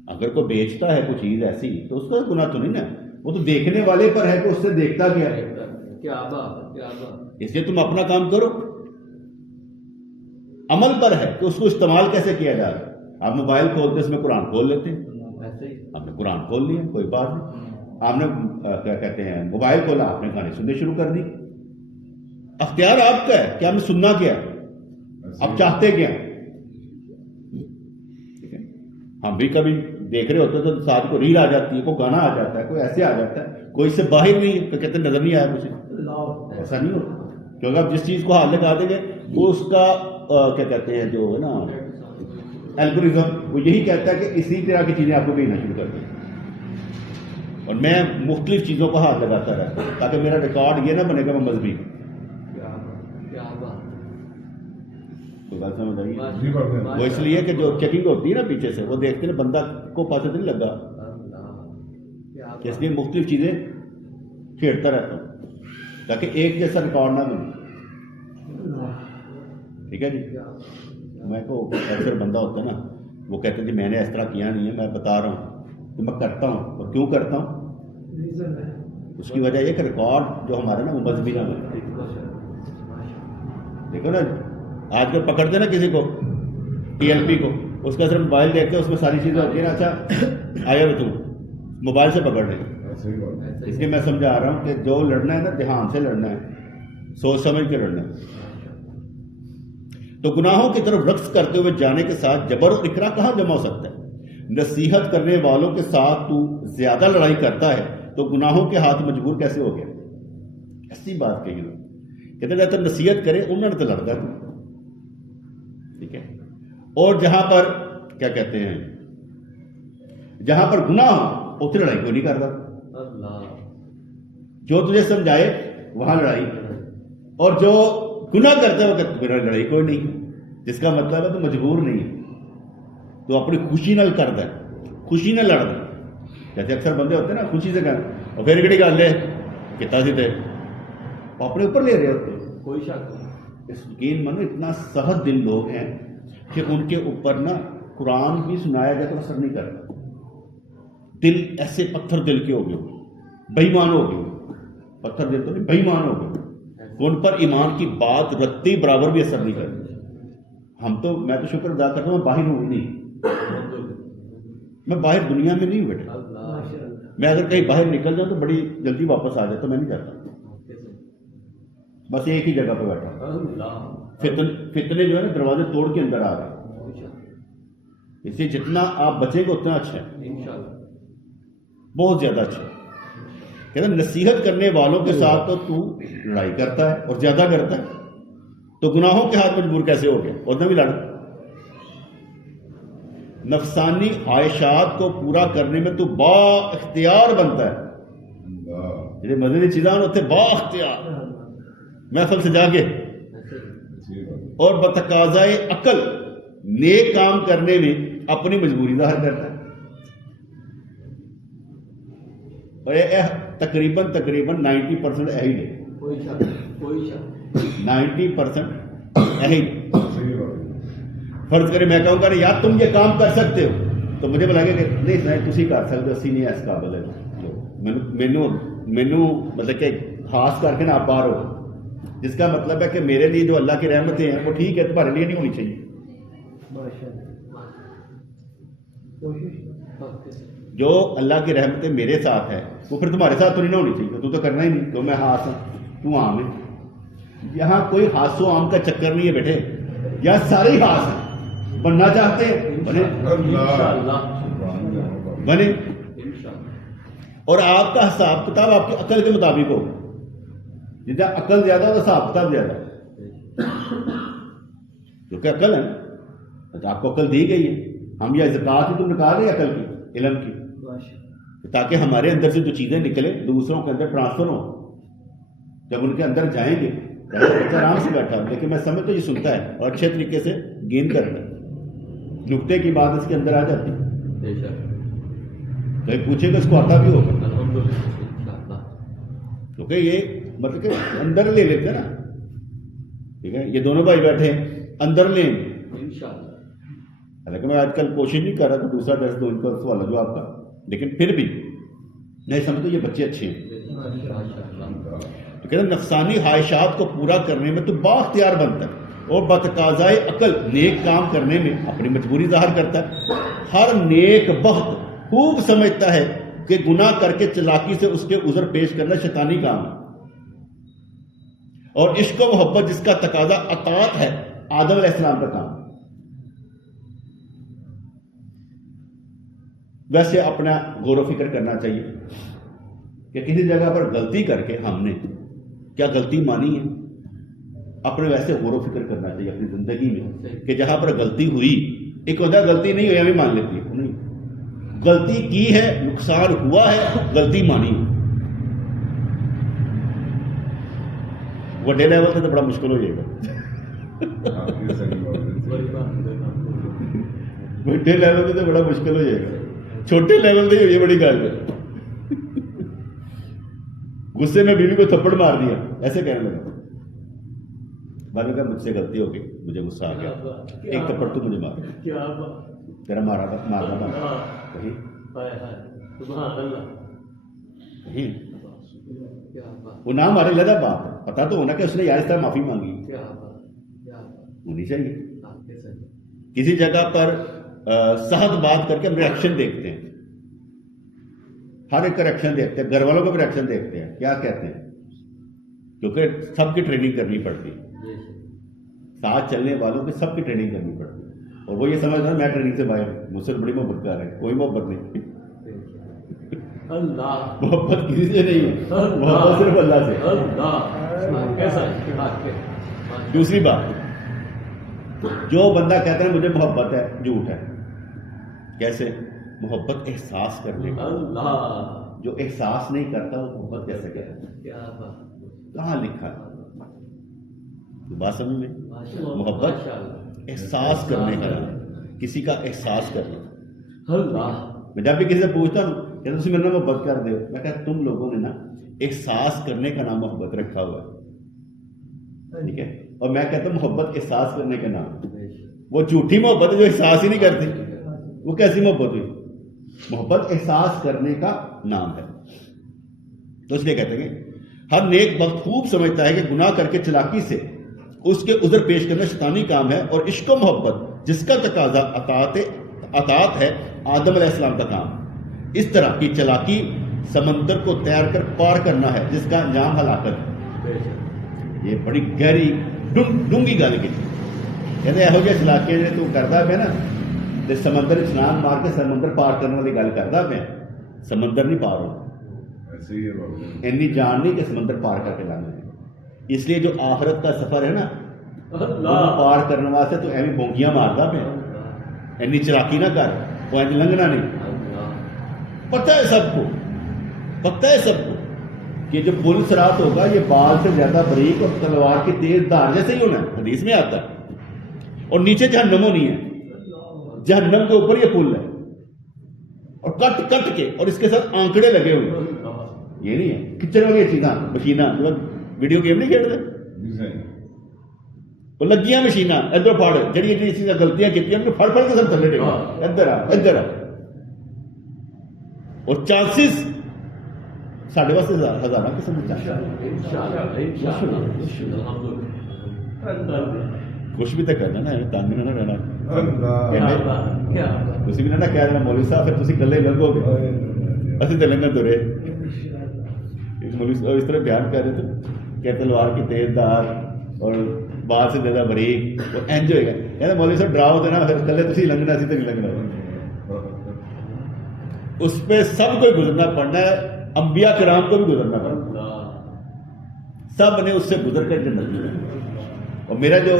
اگر کوئی بیچتا ہے کوئی چیز ایسی تو اس کا گناہ تو نہیں نا, وہ تو دیکھنے والے پر ہے کہ اس سے دیکھتا کیا ہے. اس لیے تم اپنا کام کرو, عمل پر ہے کہ اس کو استعمال کیسے کیا جا رہا ہے. آپ موبائل کھولتے اس میں قرآن کھول لیتے ہیں, آپ نے قرآن کھول لیا, کوئی بات نہیں. آپ نے کیا کہتے ہیں موبائل کھولا, آپ نے گانے سننے شروع کر دی. اختیار آپ کا ہے کہ آپ نے سننا کیا, آپ چاہتے کیا. ہم بھی کبھی دیکھ رہے ہوتے تو ساتھ کو ریل آ جاتی ہے, کوئی گانا آ جاتا ہے, کوئی ایسے آ جاتا ہے, کوئی اس سے باہر نہیں ہے, کہتے ہیں نظر نہیں آیا مجھے. ایسا نہیں ہوتا, کیونکہ آپ جس چیز کو ہاتھ لگا دیں گے وہ اس کا کیا کہتے ہیں جو ہے نا الگورزم, وہ یہی کہتا ہے کہ اسی طرح کی چیزیں آپ کو بھیجنا شروع کر دیں. اور میں مختلف چیزوں کو ہاتھ لگاتا رہتا ہوں تاکہ میرا ریکارڈ یہ نہ بنے گا میں مذہبی. سمجھ آئیے, وہ اس لیے کہ جو چیکنگ ہوتی ہے نا پیچھے سے, وہ دیکھتے ہیں بندہ کو پتہ نہیں لگا, اس لیے مختلف چیزیں چھیڑتا رہتا ہوں تاکہ ایک جیسا ریکارڈ نہ بنے. ٹھیک ہے جی. میں کو اکثر بندہ ہوتا ہے نا وہ کہتے ہیں جی میں نے اس طرح کیا نہیں ہے, میں بتا رہا ہوں کہ میں کرتا ہوں. اور کیوں کرتا ہوں؟ اس کی وجہ یہ کہ ریکارڈ جو ہمارا نا وہ مذہبی نہ بنے. دیکھو نا آج کل پکڑتے نا کسی کو TLP کو, اس کا صرف موبائل دیکھتے اس میں ساری چیزیں ہوتی ہیں نا. اچھا آیا وہ تم موبائل سے پکڑ رہے. اس لیے میں سمجھا رہا ہوں کہ جو لڑنا ہے نا دھیان سے لڑنا ہے, سوچ سمجھ کے لڑنا ہے. تو گناہوں کی طرف رقص کرتے ہوئے جانے کے ساتھ جبر اور اکراہ کہاں جمع ہو سکتا ہے؟ نصیحت کرنے والوں کے ساتھ تو زیادہ لڑائی کرتا ہے تو گناہوں کے ہاتھ مجبور کیسے ہو گیا؟ ایسی بات کہی نا, کہتے جاتا نصیحت کرے انہوں نے تو لڑتا ہے. ٹھیک ہے. اور جہاں پر کیا کہتے ہیں, جہاں پر گناہ ہو اتنی لڑائی کوئی نہیں کرتا. جو تجھے سمجھائے وہاں لڑائی, اور جو گناہ کرتا ہے وہ کہتے میرا لڑائی کوئی نہیں. جس کا مطلب ہے تو مجبور نہیں ہے, تو اپنی خوشی نال کرتا ہے, خوشی نہ لڑتا. جیسے اکثر بندے ہوتے ہیں نا خوشی سے کہنا اور پھر کہڑی گل ہے کتا سی تے اپنے اوپر لے رہے ہوتے. کوئی شک اس یقین مانو اتنا سخت دل لوگ ہیں کہ ان کے اوپر نا قرآن بھی سنایا جائے تو اثر نہیں کرتا. دل ایسے پتھر دل کے ہو گئے, بے ایمان ہو گئے. پتھر دل تو نہیں, بے ایمان ہو گئے. ان پر ایمان کی بات رتی برابر بھی اثر نہیں کرتی. ہم تو میں تو شکر ادا کرتا ہوں میں باہر ہوں نہیں, میں باہر دنیا میں نہیں ہوں بیٹا. میں اگر کہیں باہر نکل جاؤں تو بڑی جلدی واپس آ جاتا, میں نہیں جاتا, بس ایک ہی جگہ پہ بیٹھا. فتنے جو ہے نا دروازے توڑ کے اندر آ رہے ہیں. اس لیے جتنا آپ بچیں گے اتنا اچھا ہے, بہت زیادہ اچھا ہے. کہتے ہیں نصیحت کرنے والوں کے ساتھ تو لڑائی کرتا ہے اور زیادہ کرتا ہے, تو گناہوں کے ہاتھ مجبور کیسے ہو گیا؟ اور نہ بھی لڑا. نفسانی خواہشات کو پورا کرنے میں تو با اختیار بنتا ہے. یہ مزے چیزاں ہوتے با اختیار محفل سے جا کے اور بتقاضائے عقل نیک کام کرنے میں اپنی مجبوری ظاہر کرتا ہے. اور یہ تقریباً 90% یہی ہے, 90% یہی. فرض کرے میں کہوں گا یار تم یہ کام کر سکتے ہو تو مجھے بلا کہ نہیں تسی کر سکتے ہو, اسی نہیں اس قابل ہے. مینو مطلب کہ خاص کر کے نہ آپ پار ہو, جس کا مطلب ہے کہ میرے لیے جو اللہ کی رحمتیں ہیں وہ ٹھیک ہے, تمہارے لیے نہیں ہونی چاہیے. جو اللہ کی رحمتیں میرے ساتھ ہے وہ پھر تمہارے ساتھ تو نہیں نہ ہونی چاہیے. تو کرنا ہی نہیں, تو میں ہاتھ ہوں تو عام ہے. یہاں کوئی ہاتھ و عام کا چکر نہیں ہے بیٹے, یہاں سارے ہی ہاتھ ہیں. بننا چاہتے ہیں بنے, اور آپ کا حساب کتاب آپ کی عقل کے مطابق ہو. جتنا عقل زیادہ ہو حساب کتاب زیادہ, کیونکہ عقل ہے نا, آپ کو عقل دی گئی ہے. ہم یہ زکات ہی تو نکال رہے ہیں عقل کی, علم کی, تاکہ ہمارے اندر سے جو چیزیں نکلے دوسروں کے اندر ٹرانسفر ہوں. جب ان کے اندر جائیں گے بچہ آرام سے بیٹھا, لیکن میں سمجھ تو یہ سنتا ہے اور اچھے طریقے سے گین کرتا ہے. نقطے کی بات اس کے اندر آ جاتی ہے, کوئی پوچھے گا اس کو آتا بھی ہوگا, کیونکہ یہ مطلب کہ اندر لے لیتے نا. ٹھیک ہے, یہ دونوں بھائی بیٹھے اندر لیں. حالانکہ میں آج کل کوشش نہیں کر رہا کہ دوسرا درس دو ان کا سوال جو آپ کا, لیکن پھر بھی نہیں سمجھتے یہ بچے اچھے ہیں. تو کہتے ہیں نفسانی خواہشات کو پورا کرنے میں تو با اختیار بنتا ہے, اور بتقاضائے عقل نیک کام کرنے میں اپنی مجبوری ظاہر کرتا ہے. ہر نیک بخت خوب سمجھتا ہے کہ گناہ کر کے چلاکی سے اس کے عذر پیش کرنا شیطانی کام ہے, اور عشق و محبت جس کا تقاضا اطاعت ہے آدم علیہ السلام کا کام. ویسے اپنا غور و فکر کرنا چاہیے کہ کسی جگہ پر غلطی کر کے ہم نے کیا غلطی مانی ہے. اپنے ویسے غور و فکر کرنا چاہیے اپنی زندگی میں کہ جہاں پر غلطی ہوئی, ایک ہوتا ہے غلطی نہیں ہوئی ہمیں مان لیتی ہے, نہیں, غلطی کی ہے, نقصان ہوا ہے, غلطی مانی. بڑے لیول سے تو بڑا مشکل ہو جائے گا, بڑے لیول سے تو بڑا مشکل ہو جائے گا, چھوٹے لیول سے یہ بڑی گل ہے. غصے میں بیوی کو تھپڑ مار دیا ایسے کہنے لگا. بعد میں کہا مجھ سے غلطی ہو گئی, مجھے غصہ آ گیا, ایک تھپڑ تو مجھے مار, تیرا مارنا بند کہیں وہ نہ مارے لگا بات, پتا تو ہونا کہ اس نے یار اس طرح معافی مانگی ہونی چاہیے. کسی جگہ پر سخت بات کر کے ہم ریئیکشن دیکھتے ہیں, ہر ایک کا ریئیکشن دیکھتے ہیں, گھر والوں کا بھی ریئیکشن دیکھتے ہیں, کیا کہتے ہیں, کیونکہ سب کی ٹریننگ کرنی پڑتی ہے, ساتھ چلنے والوں کی سب کی ٹریننگ کرنی پڑتی ہے, اور وہ یہ سمجھتا ہے میں ٹریننگ سے باہر, مجھ سے بڑی محبت کر رہے ہیں, کوئی محبت نہیں, محبت کسی سے نہیں ہے, محبت صرف اللہ سے. دوسری بات, جو بندہ کہتا ہے مجھے محبت ہے, جھوٹ ہے. کیسے محبت احساس کرنے کا, جو احساس نہیں کرتا وہ محبت کیسے کرتا, کہاں لکھا ہے بات سمجھ میں؟ محبت احساس کرنے کا, کسی کا احساس کرنا. میں جب بھی کسی سے پوچھتا ہوں کہ تم میرے نام محبت کر دے, میں کہتا تم لوگوں نے نا احساس کرنے کا نام محبت رکھا ہوا ہے, ٹھیک ہے, اور میں کہتا ہوں محبت احساس کرنے کا نام. وہ جھوٹی محبت ہے جو احساس ہی نہیں کرتی, وہ کیسی محبت ہوئی؟ محبت احساس کرنے کا نام ہے. تو اس لیے کہتے ہیں کہ ہر نیک وقت خوب سمجھتا ہے کہ گناہ کر کے چلاکی سے اس کے عذر پیش کرنا شیطانی کام ہے, اور عشق و محبت جس کا تقاضا اطاعت ہے آدم علیہ السلام کا کام. اس طرح کی چلاکی سمندر کو تیر کر پار کرنا ہے جس کا انجام ہلاکت ہے. یہ بڑی گہری ڈونگی گل کی کہتے یہو جہاں چلاکیاں جی تو کرتا پہ نا, تو سمندر چھلانگ مار کے سمندر پار کرنے والی گل کرتا پہ, سمندر نہیں پار ہو, اینی جان نہیں کہ سمندر پار کر کے لانا ہے. اس لیے جو آخرت کا سفر ہے نا پار کرنے واسطے تو ایویں بونکیاں مارتا پہ, اینی چلاکی نہ کر, وہ اینج لنگنا نہیں. پتہ ہے سب کو, پتہ ہے سب کو کہ جو پل صراط ہوگا یہ بال سے زیادہ بریک اور تلوار کی تیز دھار جیسے ہی ہونا ہے, حدیث میں آتا ہے. اور نیچے جہنم ہونی ہے, جہنم کے اوپر یہ پل ہے, اور کٹ کٹ کے, اور اس کے ساتھ آنکڑے لگے ہوئے. یہ نہیں ہے کچن والی چیزاں مشینہ ویڈیو گیم نہیں کھیلتے, وہ لگیاں مشینہ ادھر پھاڑ, جڑی جڑی چیزیں غلطیاں کی پھڑ پھڑ کے سب تھلے ڈے, ادھر آ ادھر آ. اور چانسز ساڑھے واسطے ہزارہ قسم کے کچھ بھی تو کرنا نا, تنگ نہ رہنا. تھی بھی نہ کہہ رہنا مولوی صاحب پھر تھی کلے لنگو گے, اسی تو لنگن ترے. مولوی صاحب اس طرح بیان کر رہے تھے کہ تلوار کی تیز دھار اور بال سے زیادہ بریک, وہ انج ہوئے گا. کہتے مولوی صاحب ڈراؤ دینا پھر کلے تھی لنگنا, اسی تو نہیں لنگنا. اس پہ سب کو گزرنا پڑنا ہے, انبیاء کرام کو بھی گزرنا پڑنا, سب نے اس سے گزر کر جنت میں. اور میرا جو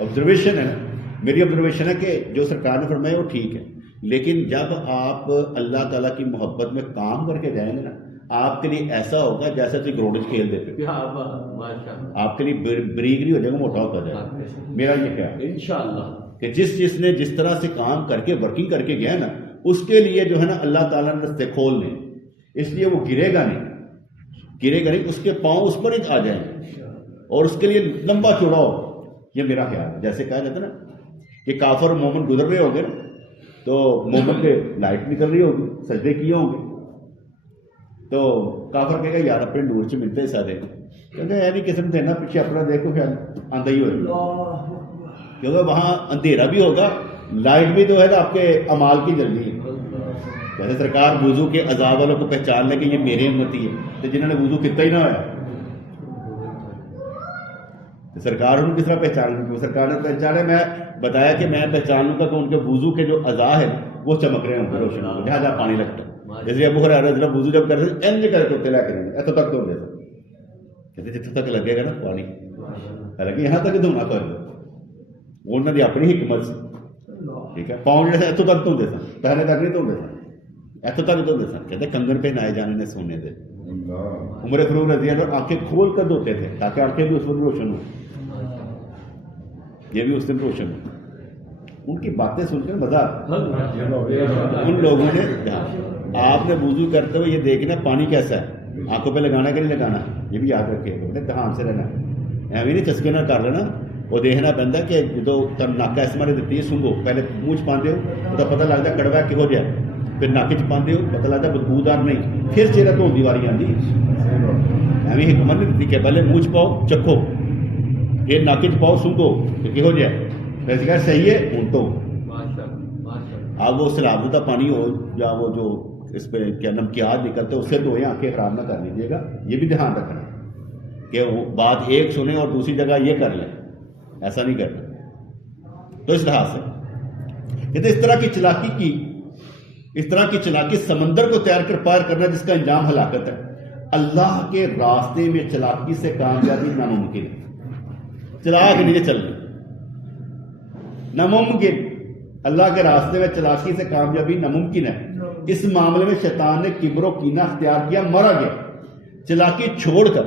آبزرویشن ہے نا, میری آبزرویشن ہے کہ جو سرکار نے فرمایا وہ ٹھیک ہے, لیکن جب آپ اللہ تعالیٰ کی محبت میں کام کر کے جائیں گے نا, آپ کے لیے ایسا ہوگا جیسے تم گروڑ کھیل دیتے, آپ کے لیے بریک نہیں ہو جائے گا, موٹا ہوتا جائے گا. میرا یہ کیا ہے انشاءاللہ کہ جس نے جس طرح سے کام کر کے ورکنگ کر کے گیا نا, اس کے لیے جو ہے نا اللہ تعالیٰ نے رستے کھول لیں, اس لیے وہ گرے گا نہیں, اس کے پاؤں اس پر ہی آ جائیں گے, اور اس کے لیے لمبا چوڑا ہو. یہ میرا خیال ہے. جیسے کہا جاتا ہے نا کہ کافر اور مومن گزر رہے ہوں گے تو مومن پہ لائٹ نکل رہی ہوگی, سجدے کیے ہوں گے, تو کافر کہے گا یار اپنے نور سے ملتے سارے, کہتے ہیں یعنی قسم دینا پیچھے اپنا دیکھو خیال آندہ ہی ہوگا, کیونکہ وہاں اندھیرا بھی ہوگا, لائٹ بھی تو ہے نا آپ کے اعمال کی جلدی ہے. جیسے سرکار وضو کے عذاب والوں کو پہچان لے کہ یہ میرے امتی ہے, تو جنہوں نے وضو کتنا ہی نہ ہوا, سرکار ان کو کس طرح پہچان لوں؟ سرکار نے پہچانا, میں بتایا کہ میں پہچان لوں گا کہ ان کے وضو کے جو اعضاء ہیں وہ چمک رہے ہوں گے, روشن ہوں گے, لہٰذا پانی لگتا ہے. جیسے ابو ہریرہ رضی اللہ وضو جب کرتے تھے انج کر کے لے کے ایسا تک تو جیسا کہتے جتنے تک لگے گا نا پانی, حالانکہ یہاں تک دھونا تو وہ انہوں نے اپنی حکمت سے, ٹھیک ہے, پاؤں جیسے اتوں تک دھوندے سن, پہلے تک نہیں دھوندے سن, اتوں تک دھوندے سن. کہتے کنگن پہ نائے جانے نے سونے دے. عمر فاروق رضی اللہ عنہ آنکھیں کھول کر دھوتے تھے تاکہ آنکھیں بھی اس وقت روشن ہوں, یہ بھی اس دن روشن ہو. ان کی باتیں سن کر مزہ آتا. ان لوگوں نے, آپ نے وضو کرتے ہوئے یہ دیکھنا پانی کیسا ہے, آنکھوں پہ لگانا کہ نہیں لگانا, یہ بھی یاد رکھے, دھیان سے رہنا, ایویں نہیں چسکے نہ کر لینا وہ دیکھنا پہنتا کہ جو تم ناکا اس مارے دیتی ہے سنگو پہلے منہ چ پاندے ہو تو پتہ لگتا کڑوا کہو جہا پھر ناک چ پاندے ہو پتہ لگتا بدبودار نہیں پھر چہرہ دھون کی واری آتی ایویں حکمت نہیں دیتی کہ پہلے منہ چ پاؤ چکھو پھر ناک چ پاؤ سنگو کہ کہو جہا پھر کہا صحیح ہے ہوں تو اب وہ سلابدہ پانی ہو یا وہ جو اس پہ کیا نمکیات نکلتے اس سے دھوئیں آنکھیں خراب نہ کر لیجیے گا یہ بھی دھیان رکھنا کہ وہ بات ایک سنیں اور دوسری جگہ یہ کر لیں ایسا نہیں کرنا تو اس لحاظ سے کہتے اس طرح کی چلاکی سمندر کو تیار کر پار کرنا جس کا انجام ہلاکت ہے اللہ کے راستے میں چلاکی سے کامیابی ناممکن ہے چلاک نہیں چلنی ناممکن اللہ کے راستے میں چلاکی سے کامیابی ناممکن ہے اس معاملے میں شیطان نے کبر و کینہ اختیار کیا مرا گیا چلاکی چھوڑ کر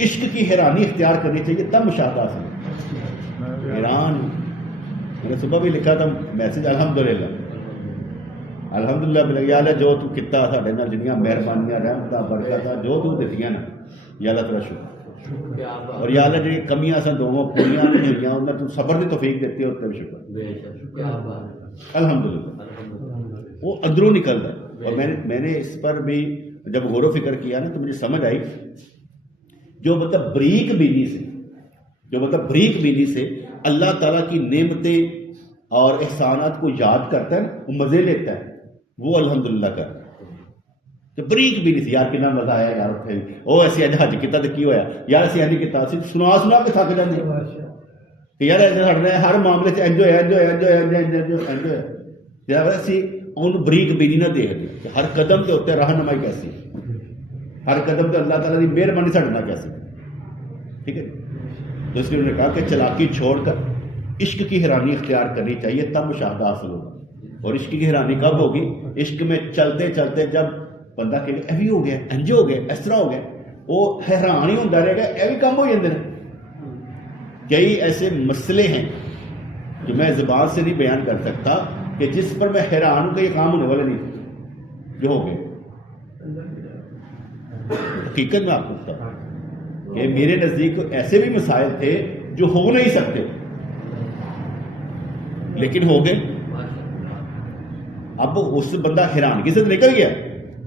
عشق کی حیرانی اختیار کرنی چاہیے تب مشاہدہ حاصل حیران میں نے صبح بھی لکھا تھا میسج الحمدللہ یا اللہ جو تو کتا ساڈے نال جنیاں مہربانیاں رحمتاں برکتاں جو تو دتیاں نا یا اللہ تیرا شکر اور یا اللہ جی کمیاں سن دونوں پوریاں نہیں ہوئیاں انہیں تو صبر کی توفیق دیتی ہے اور تیرا شکر الحمدللہ وہ اندروں نکلتا ہے اور میں نے اس پر بھی جب غور و فکر کیا نا تو مجھے سمجھ آئی جو مطلب بریک بینی سے اللہ تعالیٰ کی نعمتیں اور احسانات کو یاد کرتا ہے وہ مزے لیتا ہے وہ الحمدللہ کا تو بریک بینی سے یار کتنا مزہ آیا یار وہ ایسے حج کیتا تو کی ہویا یار ایسے حج کیتا سنا کے تھک جاتے کہ یار ایسے ہر معاملے سے انجوائے بریک بینی نہ دیکھتے ہر قدم کے اتنے رہنمائی کیسی ہر قدم پہ اللہ تعالیٰ کی مہربانی ساڑھنا کیسے ٹھیک ہے تو اس لیے انہوں نے کہا کہ چلاکی چھوڑ کر عشق کی حیرانی اختیار کرنی چاہیے تب مشاہدہ حاصل ہوگا اور عشق کی حیرانی کب ہوگی عشق میں چلتے چلتے جب بندہ کہ ایوی ہو گیا انج ہو گیا اس طرح ہو گیا وہ حیران ہی ہوتا رہے گا ایوی کام ہو جاتے ہیں کئی ایسے مسئلے ہیں جو میں زبان سے نہیں بیان کر سکتا کہ جس پر میں حیران ہوں کہ یہ کام ہونے والا نہیں جو ہو گئے حقیقت میں آپ کو بتاؤں کہ میرے نزدیک ایسے بھی مسائل تھے جو ہو نہیں سکتے لیکن ہو گئے اب اس بندہ حیرانگی سے نکل گیا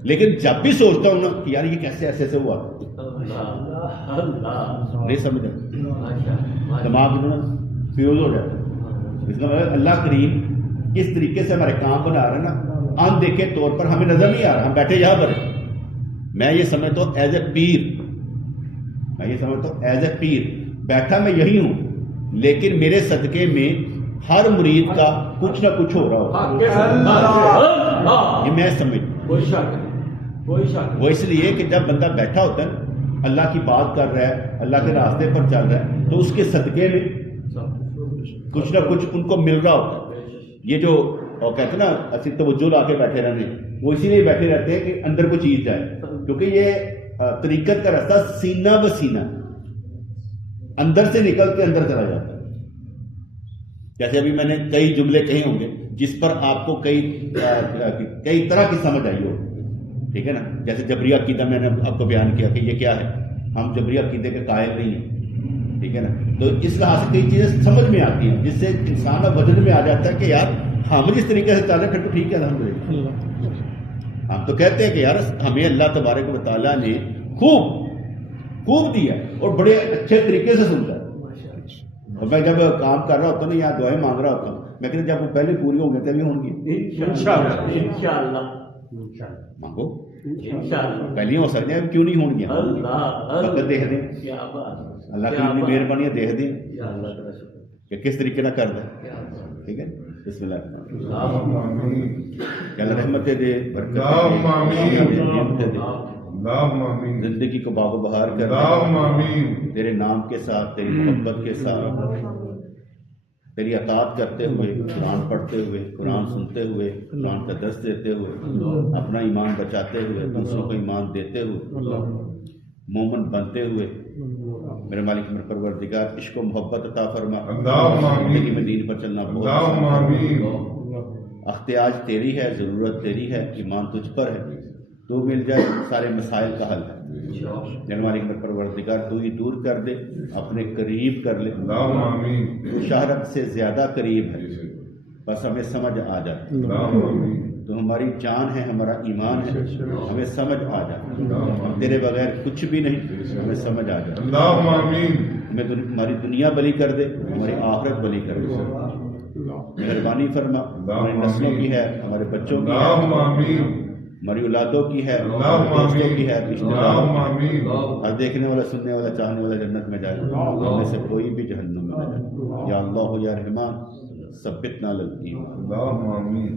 لیکن جب بھی سوچتا ہوں نا کہ یار یہ کیسے ایسے ایسے ہوا نہیں سمجھا دماغ فیوز ہو جاتا اس کا مطلب اللہ کریم کس طریقے سے ہمارے کام بنا رہے ہیں نا ان دیکھے طور پر ہمیں نظر نہیں آ رہا ہم بیٹھے یہاں پر میں یہ سمجھتا ہوں ایز اے پیر بیٹھا میں یہی ہوں لیکن میرے صدقے میں ہر مرید کا کچھ نہ کچھ ہو رہا ہوگا یہ میں سمجھ وہ اس لیے کہ جب بندہ بیٹھا ہوتا ہے اللہ کی بات کر رہا ہے اللہ کے راستے پر چل رہا ہے تو اس کے صدقے میں کچھ نہ کچھ ان کو مل رہا ہوتا ہے یہ جو کہتے ہیں نا اسی توجہ لا کے بیٹھے رہنے وہ اسی لیے بیٹھے رہتے ہیں کہ اندر کو چیز جائے کیونکہ یہ طریقت کا راستہ سینہ بسینہ اندر سے نکل کے اندر چلا جاتا ہے جیسے ابھی میں نے کئی جملے کہے ہوں گے جس پر آپ کو کئی طرح کی سمجھ آئی ہو ٹھیک ہے نا جیسے جبری عقیدہ میں نے آپ کو بیان کیا کہ یہ کیا ہے ہم جبری عقیدے کے قائل نہیں ہیں ٹھیک ہے نا تو اس لحاظ سے کئی چیزیں سمجھ میں آتی ہیں جس سے انسان وجن میں آ جاتا ہے کہ یار ہم جس طریقے سے چل رہے ہیں پھر تو ٹھیک ہے الحمدللہ ہم تو کہتے ہیں کہ یار ہمیں اللہ تبارک و تعالیٰ نے خوب دیا اور بڑے اچھے طریقے سے سنتا ہے اور میں جب کام کر رہا ہوتا ہوں نا یا دعائیں مانگ رہا ہوتا ہوں میں کہتے جب وہ پہلے پوری ہوں گے تبھی ہوں گی مانگو پہلے ہو سکتے ہیں کیوں نہیں ہوں گی وقت دیکھ دیں اللہ کی اپنی مہربانیاں دیکھ دیں کہ کس طریقے نہ کر دیں ٹھیک ہے بسم اللہ اللہ رحمت دے برکت دے زندگی کو باغ و بہار کر تیرے نام کے ساتھ تیری محبت کے ساتھ تیری اطاعت کرتے ہوئے قرآن پڑھتے ہوئے قرآن سنتے ہوئے قرآن کا درس دیتے ہوئے اپنا ایمان بچاتے ہوئے دوسروں کو ایمان دیتے ہوئے مومن بنتے ہوئے میرے مالک میرے پروردگار عشق و محبت عطا فرما زندگی میں دین پر چلنا بہت اختیاج تیری ہے ضرورت تیری ہے ایمان تجھ پر ہے تو مل جائے سارے مسائل کا حل ہے۔ ہماری پروردگار تو ہی دور کر دے، اپنے قریب کر لے، اللہم آمین، مشاہرت سے زیادہ قریب ہے، بس ہمیں سمجھ آ جائے۔ اللہم آمین، تو ہماری جان ہے، ہمارا ایمان ہے، ہمیں سمجھ آ جائے، ہم تیرے بغیر کچھ بھی نہیں، ہمیں سمجھ آ جائے۔ اللہم آمین، ہمیں ہماری دنیا بلی کر دے، ہماری آخرت بلی کر دے۔ مہربانی فرما، ہماری نسلوں کی ہے، ہمارے بچوں کی ہے، اللہم آمین، ہماری اولادوں کی ہے، ہمارے اللہم دوستوں کی ہے، آمین، رشتہ داروں اللہم کی ہے۔ آمین، ہر دیکھنے والا، سننے والا، چاہنے والا جنت میں جائے، ہم میں سے کوئی بھی جہنم میں نہ جائے۔ یا اللہ یا رحمان ثبتنا علی الایمان۔ اللہم آمین۔